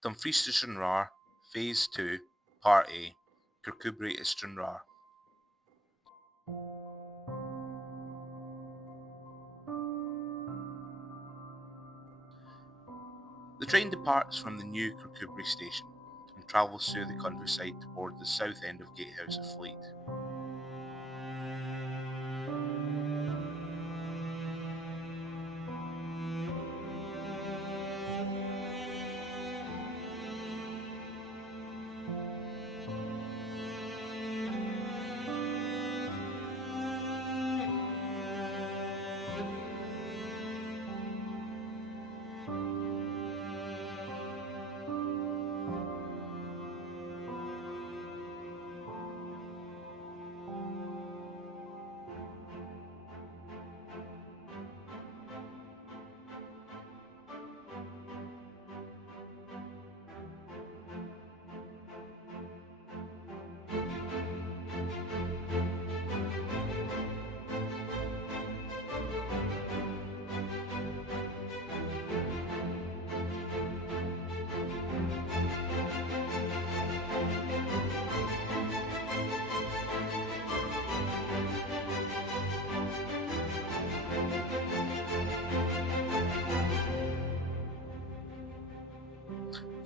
Dumfries to Stranraer, Phase 2, Part A, Kirkcudbright to Stranraer. The train departs from the new Kirkcudbright station and travels through the countryside toward the south end of Gatehouse of Fleet.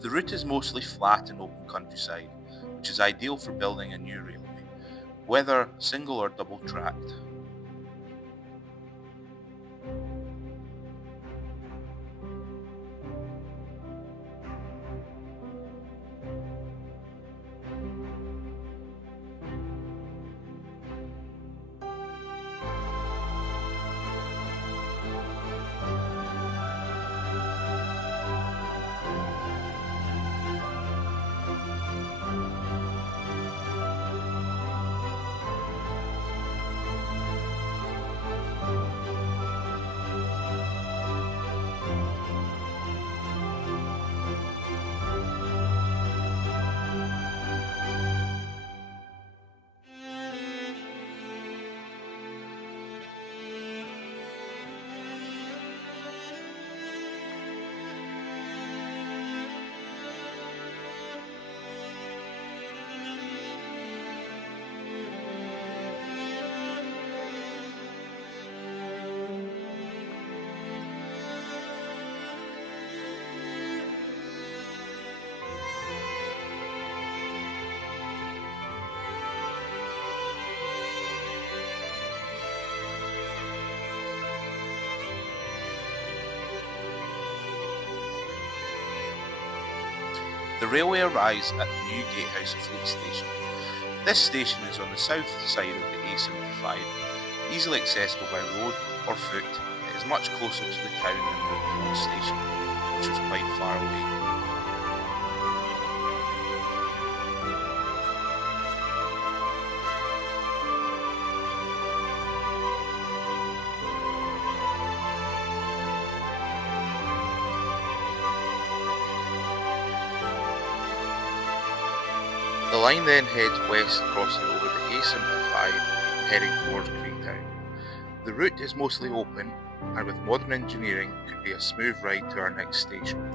The route is mostly flat and open countryside, which is ideal for building a new railway, whether single or double tracked. The railway arrives at the new Gatehouse of Fleet station. This station is on the south side of the A75, easily accessible by road or foot. It is much closer to the town than the old station, which was quite far away. The line then heads west, crossing over the A75 and heading towards Creetown. The route is mostly open and with modern engineering could be a smooth ride to our next station.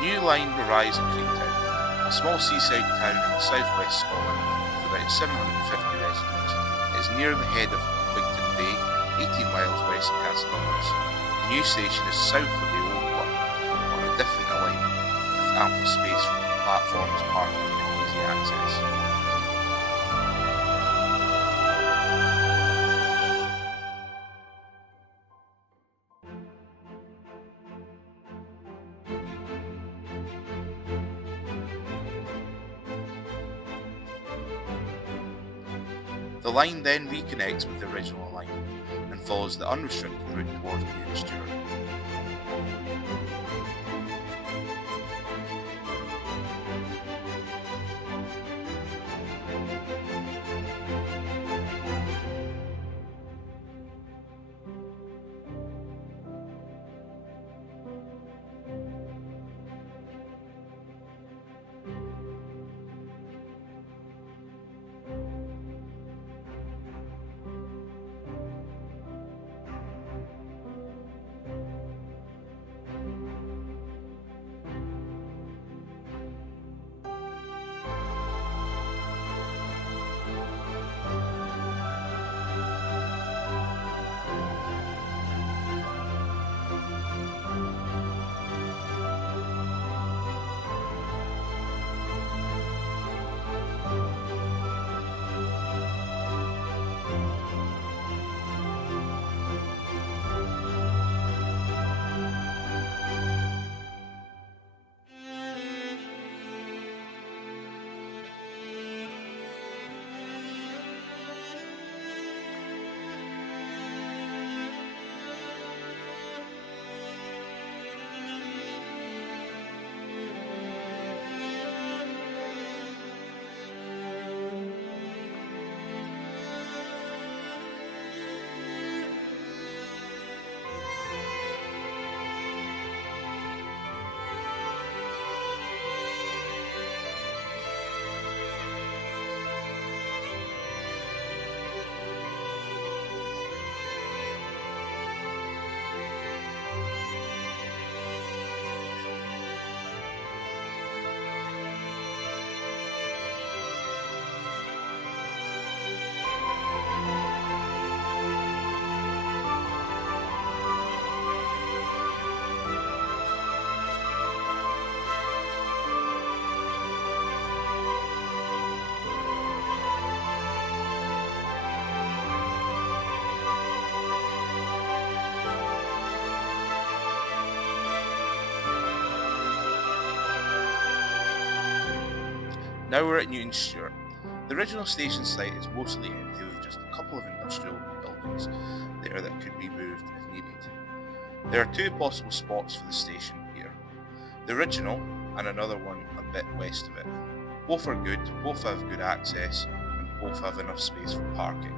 The new line will rise at Creetown, a small seaside town in the southwest Scotland with about 750 residents. It is near the head of Wigton Bay, 18 miles west of Galloway. The new station is south of the old one, on a different alignment, with ample space for platforms, parking and easy access. The line then reconnects with the original alignment and follows the unrestricted route towards New and Stewart. Now we're at New and Stewart. The original station site is mostly empty with just a couple of industrial buildings there that could be moved if needed. There are two possible spots for the station here. The original and another one a bit west of it. Both are good, both have good access, and both have enough space for parking.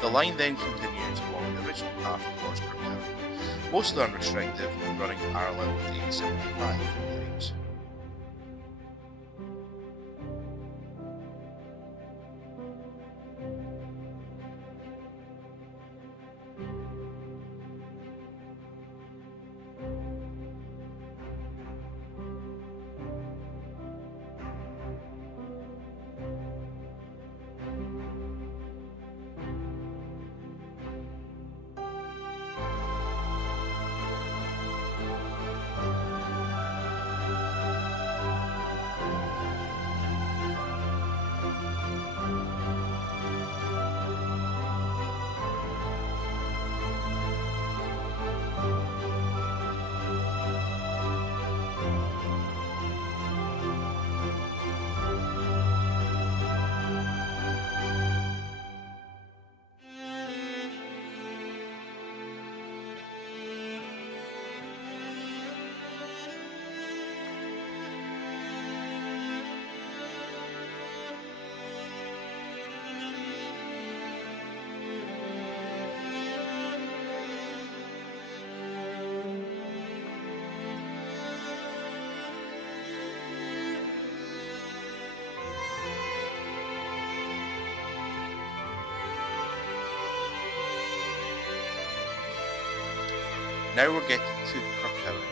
The line then continues along the original path towards Kirkcowan, mostly unrestricted and running parallel with the A75 trains. Now we're getting to Kirkcowan,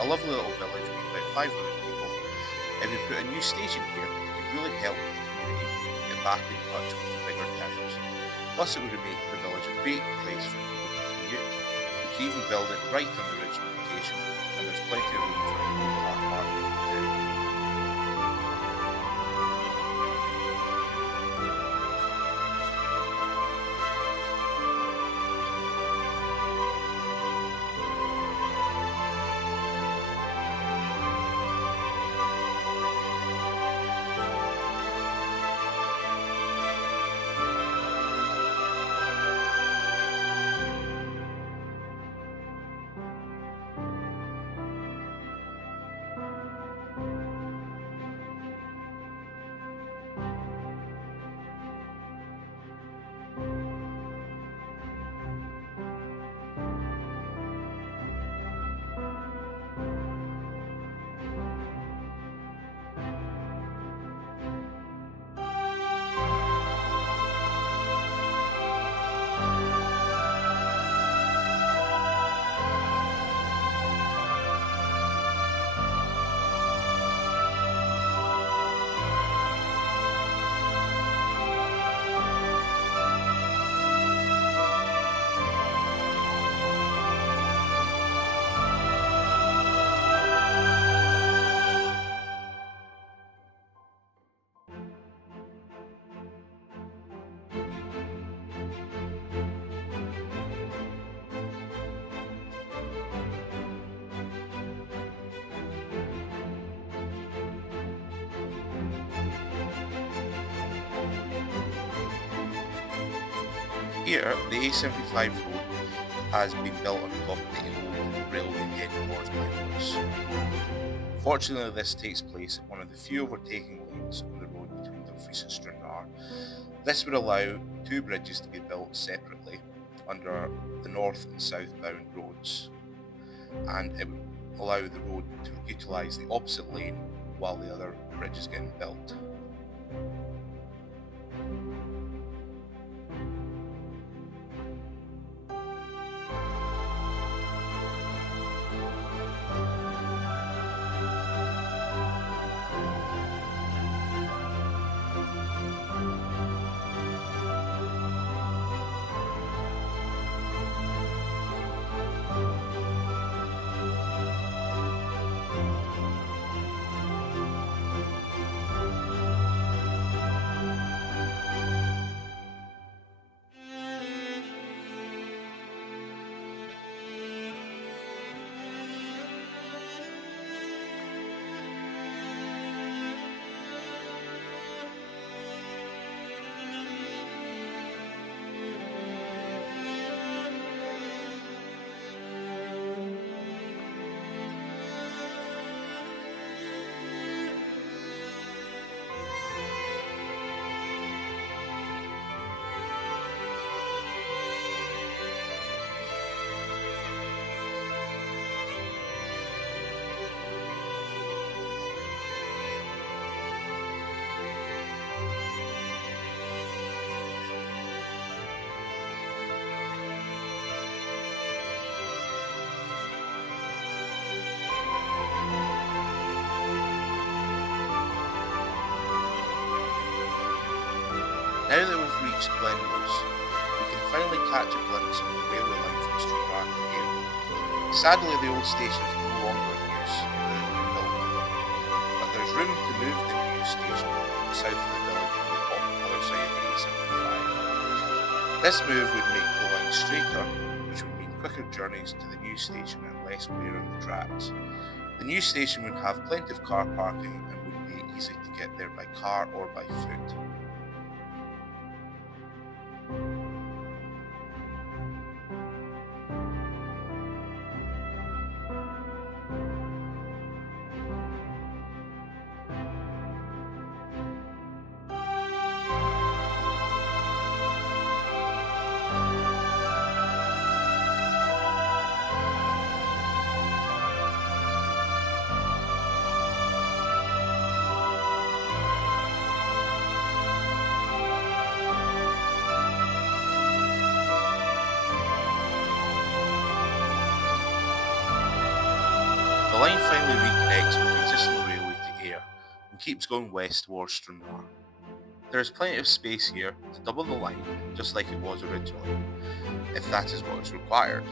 a lovely little village with about 500 people. If we put a new station here, it could really help the community get back in touch with the bigger towns. Plus it would make the village a great place for people to commute. We could even build it right on the original location, and there's plenty of room for a new car parking too. Here, the A75 road has been built on top of the old railway head towards Glenluce. Fortunately, this takes place at one of the few overtaking lanes on the road between Dumfries and Stranraer. This would allow two bridges to be built separately under the north and southbound roads, and it would allow the road to utilise the opposite lane while the other bridge is getting built. Now that we've reached Glenluce, we can finally catch a glimpse of the railway line from Stewart to here. Sadly, the old station is no longer in use, but there's room to move the new station south of the village on the other side of the A75. This move would make the line straighter, which would mean quicker journeys to the new station and less wear on the tracks. The new station would have plenty of car parking and would be easy to get there by car or by foot. line finally reconnects with the existing railway to Ayr and keeps going west towards Stranraer. There is plenty of space here to double the line just like it was originally, if that is what is required.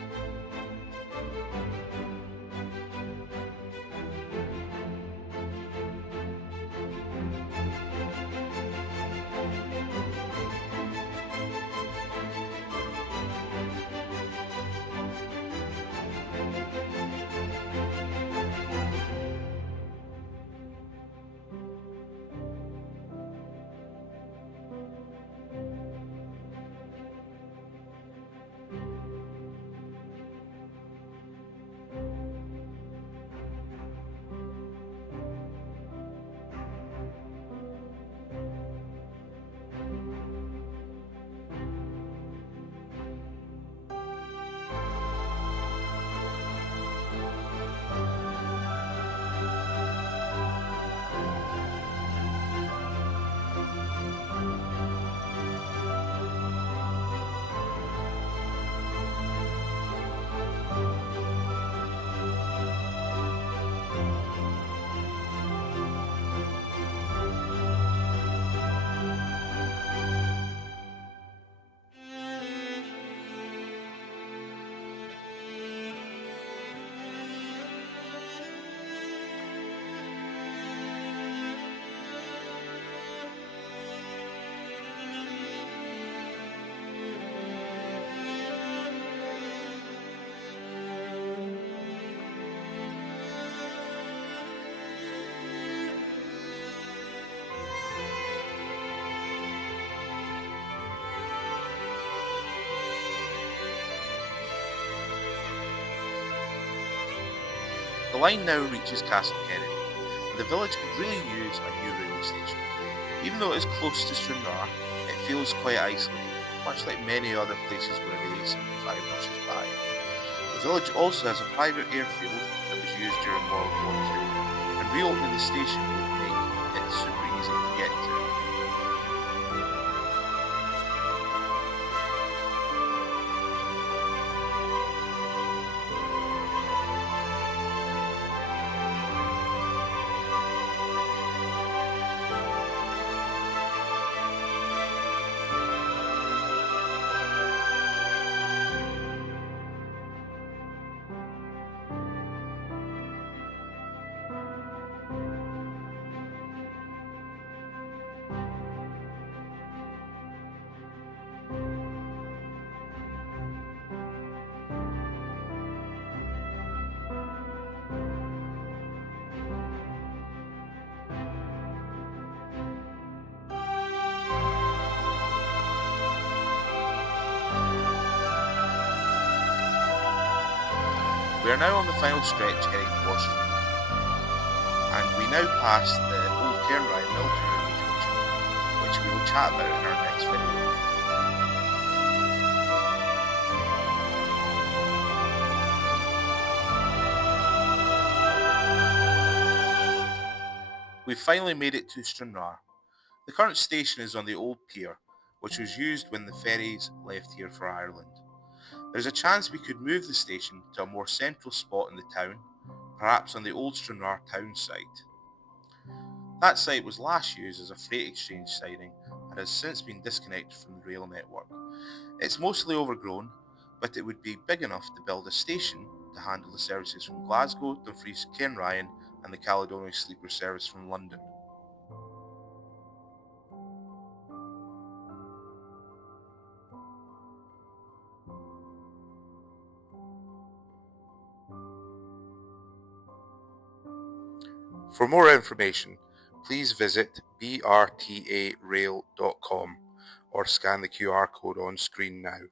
The line now reaches Castle Kennedy, and the village could really use a new railway station. Even though it is close to Stranraer, it feels quite isolated, much like many other places where the A75 rushes by. The village also has a private airfield that was used during World War II, and reopening the station would make it super easy to get to. We are now on the final stretch heading towards Stewart, and we now pass the old Cairnryan military railway junction, which we will chat about in our next video. We've finally made it to Stranraer. The current station is on the old pier, which was used when the ferries left here for Ireland. There's a chance we could move the station to a more central spot in the town, perhaps on the old Stranraer town site. That site was last used as a freight exchange siding and has since been disconnected from the rail network. It's mostly overgrown, but it would be big enough to build a station to handle the services from Glasgow, Dumfries, Cairnryan and the Caledonian Sleeper service from London. For more information, please visit brtarail.com or scan the QR code on screen now.